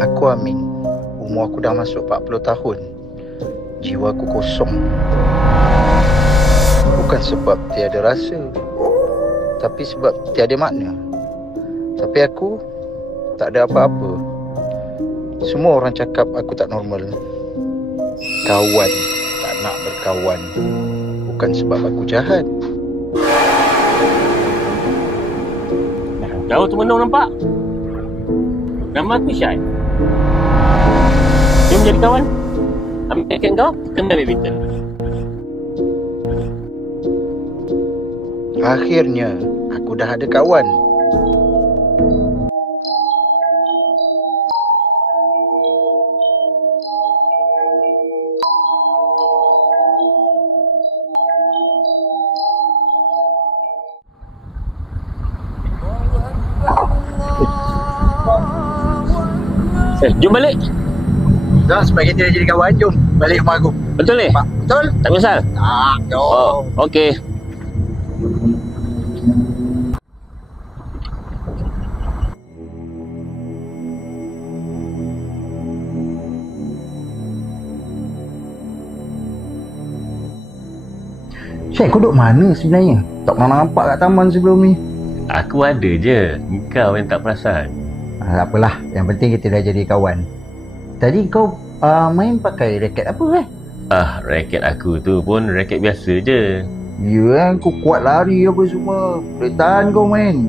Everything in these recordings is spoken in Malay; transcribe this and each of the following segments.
Aku Amin. Umur aku dah masuk 40 tahun. Jiwa aku kosong. Bukan sebab tiada rasa, tapi sebab tiada makna. Tapi aku tak ada apa-apa. Semua orang cakap aku tak normal. Kawan tak nak berkawan. Bukan sebab aku jahat. Jauh tu menung nampak. Nama aku Syai. Jom jadi kawan. Ambil raket kau, kena badminton. Akhirnya aku dah ada kawan. Jom balik. Dah, supaya kita jadi kawan, jom balik rumah aku. Betul ni? Betul? Tak misal? Tak, jom. Oh, okey. Syed, kau duduk mana sebenarnya? Tak pernah nampak kat taman sebelum ni. Aku ada je. Kau yang tak perasan. Tak apalah, yang penting kita dah jadi kawan. Tadi kau main pakai raket apa Raket aku tu pun raket biasa je. Ya kan, kau kuat lari apa semua. Boleh tahan kau main.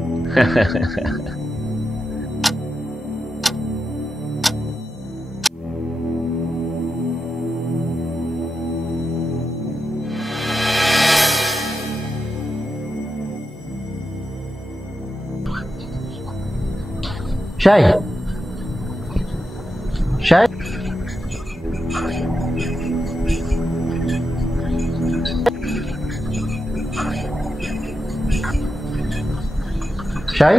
Syai. Syai. Syai.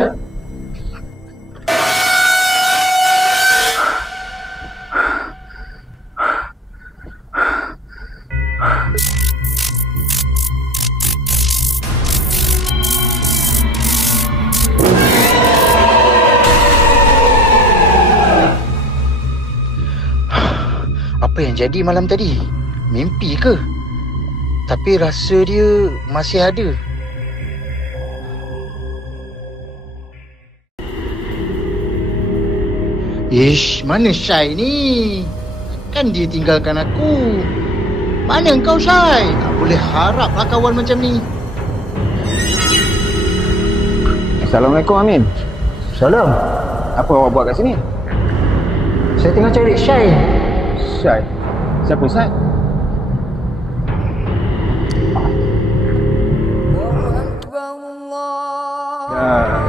Apa yang jadi malam tadi? Mimpi ke? Tapi rasa dia masih ada. Ish, mana Syai ni? Kan dia tinggalkan aku. Mana engkau, Syai? Tak boleh haraplah kawan macam ni. Assalamualaikum Amin. Salam. Apa awak buat kat sini? Saya tengah cari Syai. Syai. Siapa Syai?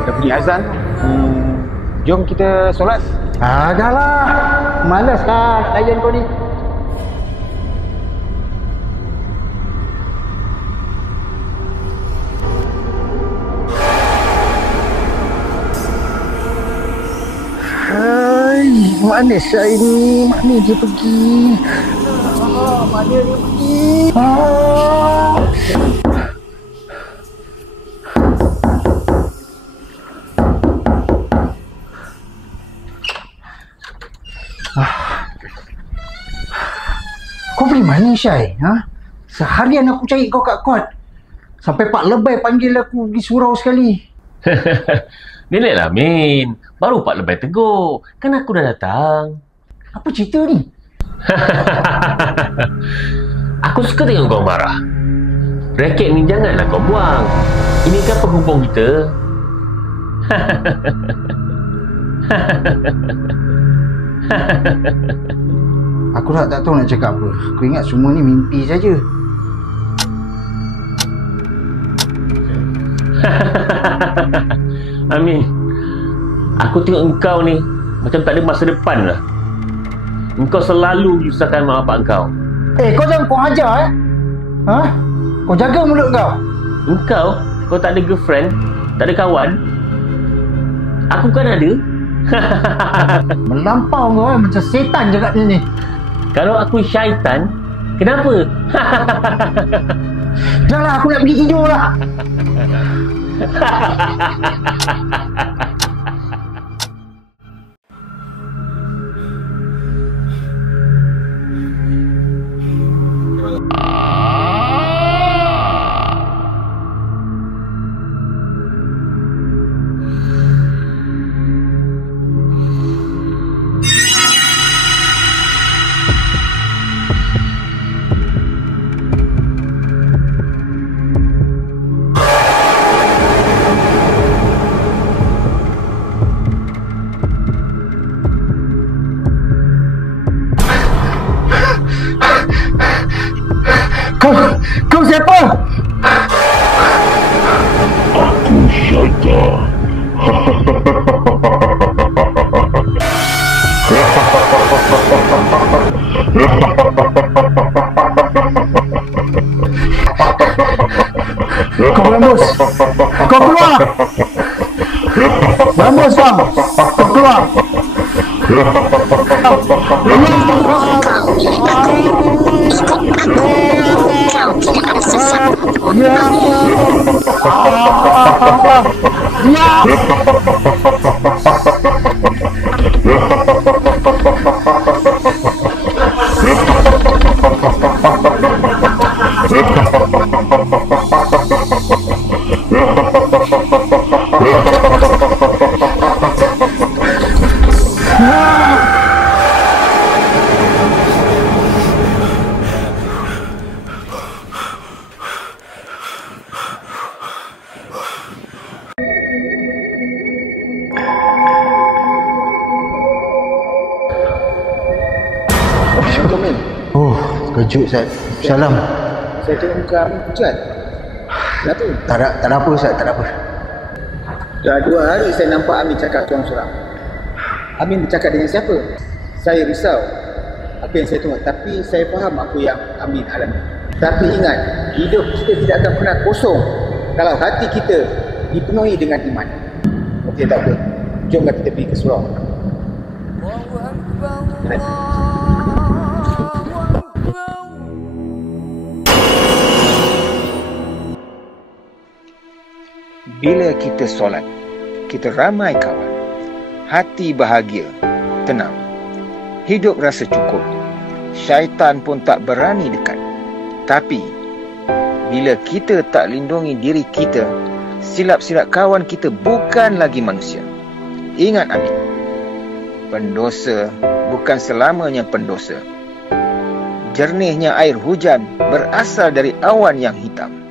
Dah bunyi azan. Jom kita solat. Dah lah. Malas lah layan kau ni. Hai, mana Syai ni? Mana dia pergi? Mana dia pergi? Kau pergi mana, Syai? Seharian aku cari kau kat kuat. Sampai Pak Lebay panggil aku pergi surau sekali. Relax lah Min. Baru Pak Lebay tegur. Kan aku dah datang. Apa cerita ni? Aku suka tengok kau marah. Raket ni janganlah kau buang. Ini kan penghubung kita. Aku tak tahu nak cakap apa. Aku ingat semua ni mimpi saja. Amin. Aku tengok engkau ni macam tak ada masa depan lah. Engkau selalu menyusahkan mak bapak engkau. Kau jangan kau ajar Kau jaga mulut kau. Kau tak ada girlfriend, tak ada kawan. Aku kan ada. Melampau kau macam setan cakap ni. Kalau aku syaitan, Kenapa? Dah lah, aku nak pergi tidur lah. Kau siapa? Aku syaitan. Kau Rambus. Kau keluar. Rambus bang. Kau keluar. Oh, kejut Ustaz. Salam. Saya tengok muka Amin pucat. Kenapa? Tak ada apa Ustaz, tak ada apa. Dah 2 hari saya nampak Amin cakap seorang-seorang. Amin bercakap dengan siapa? Saya risau apa yang saya tengok. Tapi saya faham apa yang Amin alami. Tapi ingat, hidup kita tidak akan pernah kosong kalau hati kita dipenuhi dengan iman. Okey, tak apa. Jom kita pergi ke surau. Bila kita solat, kita ramai kawan. Hati bahagia, tenang. Hidup rasa cukup. Syaitan pun tak berani dekat. Tapi, bila kita tak lindungi diri kita, silap-silap kawan kita bukan lagi manusia. Ingat Amin, pendosa bukan selamanya pendosa. Jernihnya air hujan berasal dari awan yang hitam.